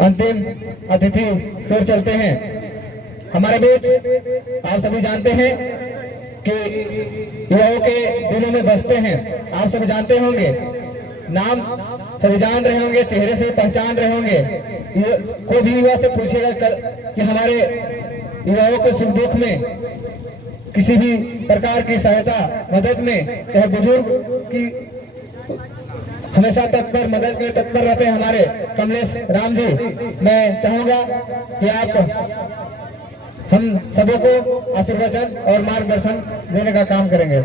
अंतिम अतिथि फिर चलते हैं हमारे बीच। आप सभी जानते हैं कि युवाओं के दिलों में बसते हैं। आप सभी जानते होंगे, नाम सभी जान रहे होंगे, चेहरे से पहचान रहे होंगे। कोई भी युवा से पूछेगा कि हमारे युवाओं के सुख दुख में किसी भी प्रकार की सहायता मदद में, चाहे बुजुर्ग की हमेशा तत्पर मदद के तत्पर रहते हैं हमारे कमलेश राम जी। मैं चाहूंगा कि आप हम सबों को आशीर्वचन और मार्गदर्शन देने का काम करेंगे।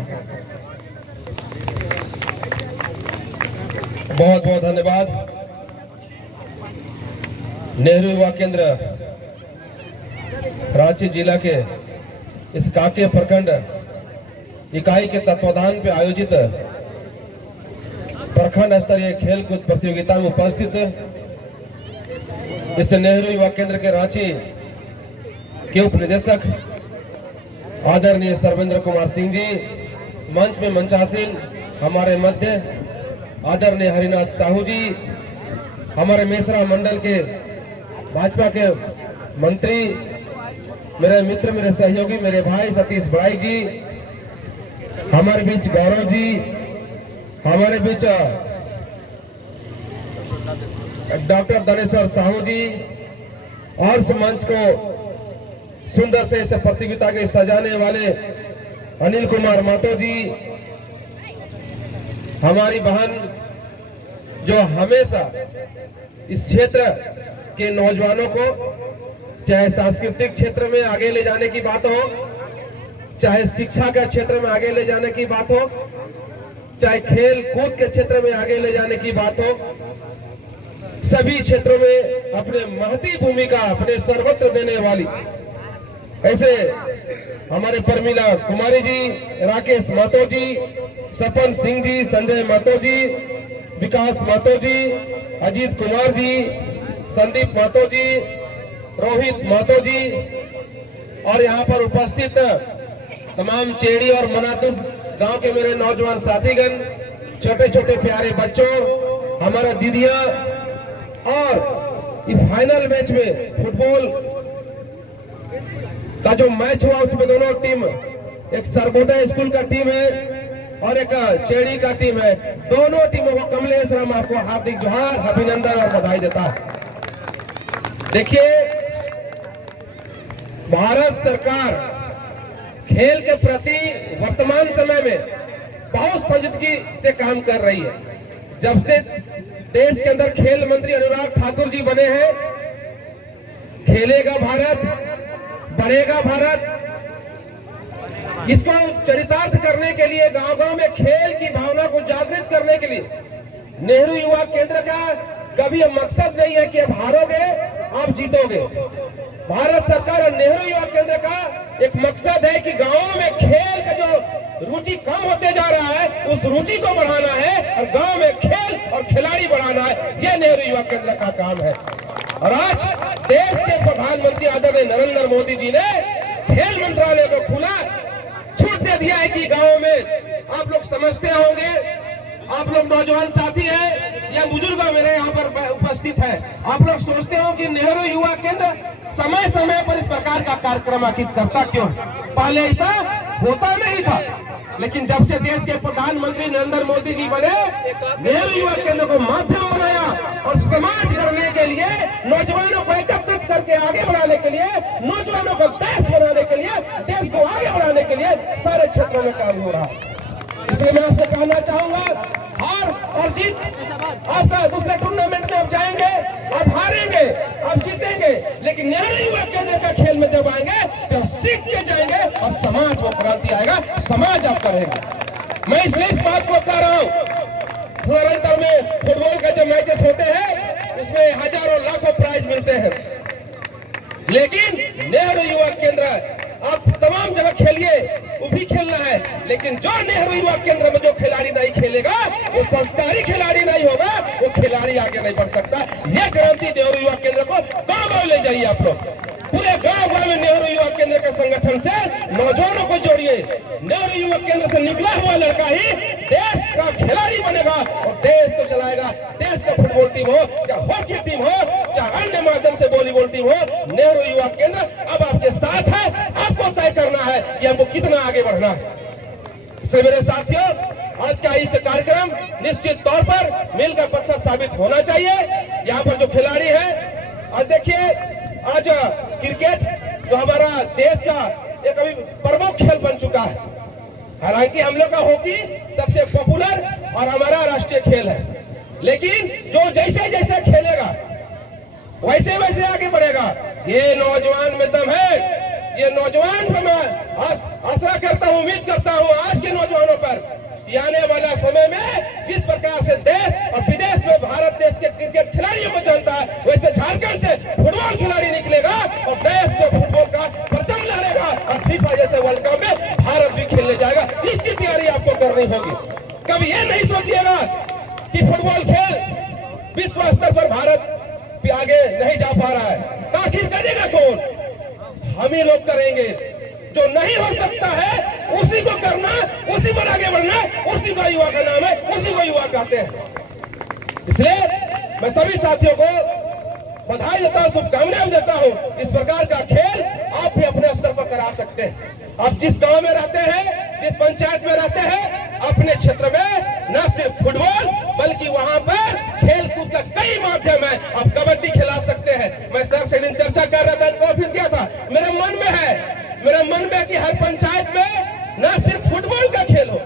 बहुत बहुत धन्यवाद। नेहरू युवा केंद्र रांची जिला के इस कांके प्रखंड इकाई के तत्वाधान पे आयोजित प्रखंड स्तरीय खेलकूद प्रतियोगिता में उपस्थित इस नेहरू युवा केंद्र के रांची के उप निदेशक आदरणीय सर्वेंद्र कुमार सिंह जी, मंच में मंचासीन हमारे मध्य आदरणीय हरिनाथ साहू जी, हमारे मेसरा मंडल के भाजपा के मंत्री, मेरे मित्र, मेरे सहयोगी, मेरे भाई सतीश बड़ाई जी, हमारे बीच गौरव जी, हमारे बीच डॉक्टर दनेश्वर साहू जी, और इस मंच को सुंदर से इस प्रतियोगिता के सजाने वाले अनिल कुमार मातो जी, हमारी बहन जो हमेशा इस क्षेत्र के नौजवानों को चाहे सांस्कृतिक क्षेत्र में आगे ले जाने की बात हो, चाहे शिक्षा के क्षेत्र में आगे ले जाने की बात हो, चाहे खेल कूद के क्षेत्र में आगे ले जाने की बात हो, सभी क्षेत्रों में अपने महती भूमिका अपने सर्वत्र देने वाली ऐसे हमारे परमिला कुमारी जी, राकेश मातो जी, सपन सिंह जी, संजय मातो जी, विकास मातो जी, अजीत कुमार जी, संदीप मातो जी, रोहित मातो जी, और यहाँ पर उपस्थित तमाम चेड़ी और मनातुर गांव के मेरे नौजवान साथीगण, छोटे छोटे प्यारे बच्चों, हमारा दीदियां, और इस फाइनल मैच में फुटबॉल का जो मैच हुआ उसमें दोनों टीम, एक सर्वोदय स्कूल का टीम है और एक चेड़ी का टीम है। दोनों टीमों को कमलेश राम आपको हार्दिक जोहार, अभिनंदन और बधाई देता है। देखिए, भारत सरकार खेल के प्रति वर्तमान समय में बहुत संजीदगी से काम कर रही है। जब से देश के अंदर खेल मंत्री अनुराग ठाकुर जी बने हैं, खेलेगा भारत, बढ़ेगा भारत, इसको चरितार्थ करने के लिए, गांव गांव में खेल की भावना को जागृत करने के लिए नेहरू युवा केंद्र का कभी मकसद नहीं है कि आप हारोगे आप जीतोगे। भारत सरकार और नेहरू युवा केंद्र का एक मकसद है कि गांवों में खेल का जो रुचि कम होते जा रहा है उस रुचि को बढ़ाना है और गांव में खेल और खिलाड़ी बढ़ाना है। यह नेहरू युवा केंद्र का काम है। और आज देश के प्रधानमंत्री आदरणीय नरेंद्र मोदी जी ने खेल मंत्रालय को खुला छूट दे दिया है कि गाँव में आप लोग समझते होंगे, आप लोग नौजवान साथी हैं या बुजुर्ग मेरे यहाँ पर उपस्थित है, आप लोग सोचते हो कि नेहरू युवा केंद्र समय समय पर इस प्रकार का कार्यक्रम आयोजित करता क्यों? पहले ऐसा होता नहीं था, लेकिन जब से देश के प्रधानमंत्री नरेंद्र मोदी जी बने, नेहरू युवा केंद्र को माध्यम बनाया और समाज करने के लिए, नौजवानों को एकत्रित करके आगे बढ़ाने के लिए, नौजवानों को देश बनाने के लिए, देश को आगे बढ़ाने के लिए सारे क्षेत्रों में काम हो रहा है। इसलिए मैं आपसे कहना चाहूंगा, हार और जीत आपका दूसरे टूर्नामेंट में आप जाएंगे, आप हारेंगे, आप जीतेंगे, लेकिन नेहरू युवा केंद्र का खेल में जब आएंगे तो सीख के जाएंगे और समाज में क्रांति आएगा, समाज आप करेंगे। मैं इसलिए इस बात को कह रहा हूँ, टोरंटो में फुटबॉल का जो मैचेस होते हैं उसमें हजारों लाखों प्राइज मिलते हैं, लेकिन नेहरू युवा केंद्र आप तमाम जगह खेलिए, वो भी खेलना है, लेकिन जो नेहरू युवा केंद्र में जो खिलाड़ी नहीं खेलेगा वो संस्कारी खिलाड़ी नहीं होगा, वो खिलाड़ी आगे नहीं बढ़ सकता। ये क्रांति नेहरू युवा केंद्र को गाँव ले जाइए आप लोग। पूरे गांव-गांव में नेहरू युवा केंद्र के संगठन से नौजवानों को जोड़िए। नेहरू युवा केंद्र से निकला हुआ लड़का ही देश का खिलाड़ी बनेगा और देश को चलाएगा। देश का फुटबॉल टीम हो, चाहे हॉकी टीम हो, चाहे अन्य माध्यम से वॉलीबॉल टीम हो, नेहरू युवा केंद्र अब आपके साथ है। आपको तय करना है कि हमको कितना आगे बढ़ना है। इसलिए मेरे साथियों, आज का इस कार्यक्रम निश्चित तौर पर मील का पत्थर साबित होना चाहिए। यहाँ पर जो खिलाड़ी है, आज देखिए, आज क्रिकेट जो हमारा देश का एक अभी प्रमुख खेल बन चुका है। हालांकि हम लोग का हॉकी सबसे पॉपुलर और हमारा राष्ट्रीय खेल है, लेकिन जो जैसे जैसे खेलेगा वैसे वैसे आगे बढ़ेगा। ये नौजवान में दम है। ये नौजवान पर मैं आशा करता हूँ, उम्मीद करता हूँ आज के नौजवानों पर आने वाला समय में जिस प्रकार से देश और विदेश में भारत देश के क्रिकेट खिलाड़ियों को जानता है, वैसे झारखंड से फुटबॉल खिलाड़ी निकलेगा और देश में फुटबॉल का परचम लहरेगा और फीफा जैसे वर्ल्ड कप में भारत भी खेलने जाएगा। इसकी तैयारी आपको करनी होगी। कभी ये नहीं सोचिएगा कि फुटबॉल खेल विश्व स्तर पर भारत आगे नहीं जा पा रहा है, आखिर करेगा कौन? हम ही लोग करेंगे। जो नहीं हो सकता है उसी को करना, उसी पर आगे बढ़ना, उसी का युवा का नाम है, उसी को युवा कहते हैं। इसलिए मैं सभी साथियों को बधाई देता हूं, शुभकामनाएं देता हूं। इस प्रकार का खेल आप भी अपने स्तर पर करा सकते हैं। आप जिस गांव में रहते हैं, जिस पंचायत में रहते हैं, अपने क्षेत्र में न सिर्फ फुटबॉल बल्कि वहां पर खेल कूद का कई माध्यम है। आप कबड्डी खिला सकते हैं। मैं सर से दिन चर्चा कर रहा था, ऑफिस गया था, मेरे मन में कि हर पंचायत में न सिर्फ फुटबॉल का खेल हो।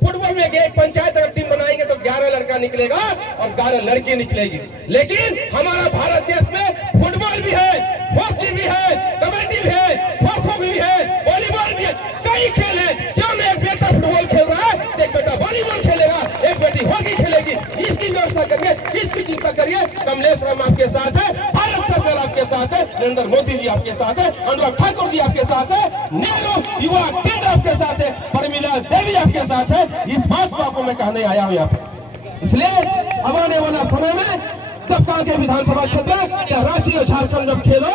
फुटबॉल में एक पंचायत अगर टीम बनाएंगे तो 11 लड़का निकलेगा और 11 लड़की निकलेगी। लेकिन हमारा भारत देश में फुटबॉल भी है, हॉकी भी है, कबड्डी भी है, खो-खो भी है, वॉलीबॉल भी है, कई खेल है। क्या मैं एक बेटा फुटबॉल खेल रहा है, एक बेटा वॉलीबॉल खेलेगा, एक बेटी हॉकी खेलेगी। इसकी व्यवस्था करिए, इसकी चिंता करिए। कमलेश राम आपके साथ है, भारत सरकार आपके साथ है, नरेंद्र मोदी जी आपके साथ है, अनुराग ठाकुर जी आपके साथ है, नेहरू युवा केंद्र आपके साथ है, परमिला देवी आपके साथ है। इस बात को आपको मैं कहने आया हूँ यहाँ पे। इसलिए अब आने वाला समय में जब आगे विधानसभा क्षेत्र या रांची और झारखंड जब खेलो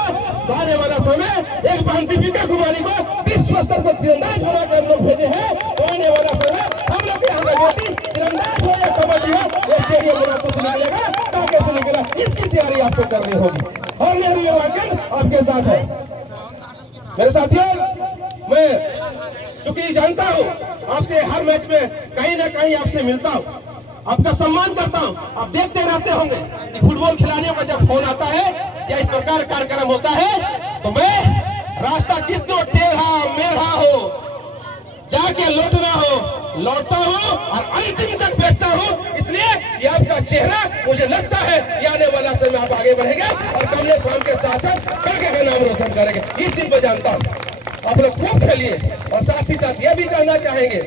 तो आने वाला समय एक बार दीपिका कुमारी को विश्व स्तर पर तीरंदाज बना के हम लोग भेजे हैं। तो आने वाला समय हम लोग के यहाँ बेटी तीरंदाज हो या कबड्डी हो, एक स्टेडियम बना तो चलाएगा, ताकि से निकला। इसकी तैयारी आपको करनी होगी और नेहरू युवा केंद्र आपके साथ है। मेरे साथियों, मैं चूंकि जानता हूँ आपसे हर मैच में कहीं ना कहीं आपसे मिलता हूँ, आपका सम्मान करता हूँ। आप देखते रहते होंगे कि फुटबॉल खिलाड़ियों का जब फोन आता है या इस प्रकार कार्यक्रम होता है तो मैं रास्ता कितना टेढ़ा मेढ़ा हो, जाके लौटना हो लौटता हूँ और अंतिम तक बैठता हूँ। इसलिए ये आपका चेहरा मुझे लगता है कि आने वाला समय आप आगे बढ़ेंगे और कमलेश राम के साथ करके का नाम रोशन करेंगे। इस चीज को जानता हूँ। आप लोग खूब खेलिए और साथ ही साथ ये भी कहना चाहेंगे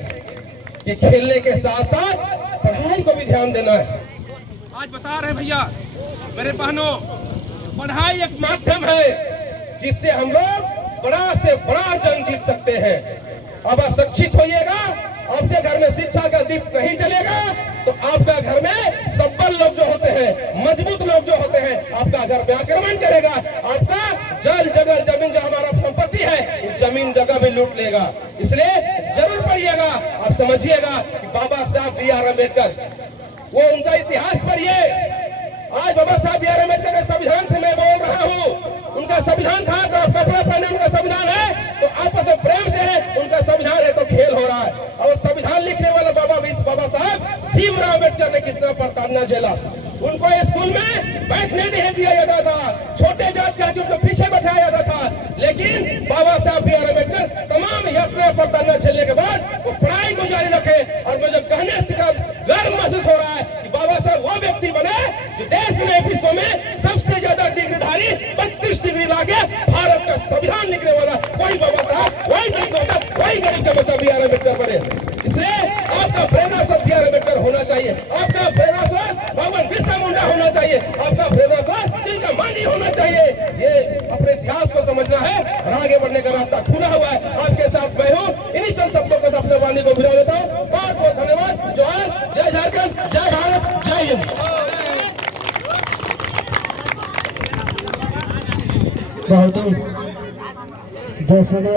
कि खेलने के साथ साथ पढ़ाई को भी ध्यान देना है। आज बता रहे भैया मेरे बहनों, पढ़ाई एक माध्यम है जिससे हम लोग बड़ा से बड़ा जंग जीत सकते हैं। अब अशिक्षित होइएगा, आपके घर में शिक्षा का दीप नहीं चलेगा तो आपका घर में सबल लोग जो होते हैं, मजबूत लोग जो होते हैं, आपका घर में आक्रमण करेगा। आपका जल जगह जमीन जो हमारा संपत्ति है, जमीन जगह भी लूट लेगा। इसलिए जरूर पढ़िएगा। आप समझिएगा कि बाबा साहब B.R. अम्बेडकर, वो उनका इतिहास पढ़िए। आज बाबा साहब B.R. अम्बेडकर के संविधान से मैं बोल रहा हूँ। उनका संविधान था तो आप कपड़ा पहने, उनका संविधान है तो आपस में प्रेम से है, उनका संविधान है तो खेल हो रहा है। और संविधान लिखने वाला बाबा साहब भीमराव अम्बेडकर ने कितना प्रताड़ना झेला। उनको स्कूल में बैठने नहीं दिया जाता था, छोटे जात के उनको पीछे बैठाया जाता था। लेकिन बाबा साहब B.R. अम्बेडकर तमाम यात्रा प्रताड़ना झेलने के बाद वो पढ़ाई को जारी रखे। और मुझे कहने से गर्व महसूस हो रहा है कि बाबा साहब वो व्यक्ति बने जो देश में विश्व में सबसे ज्यादा डिग्रीधारी 32 डिग्री लाके भारत का संविधान लिखने वाला वही बाबा साहब, वही जनता, वही गरीब का बच्चा B.R. अम्बेडकर बने। इसलिए आपका प्रेरणा स्रोत B.R. अम्बेडकर होना चाहिए, आपका प्रेरणा स्रोत भगवान बिरसा मुंडा होना चाहिए, आपका प्रेरणा स्रोत तिलका मांझी होना चाहिए। ये अपने इतिहास को समझना है और आगे बढ़ने का रास्ता खुला हुआ है। आपके साथ मैं हूँ। इन्हीं चंद शब्दों को अपने वाणी को विराम देता हूँ। बहुत बहुत धन्यवाद। जोहार, जय झारखंड, जय भारत, जय हिंद। बहुत जय श्री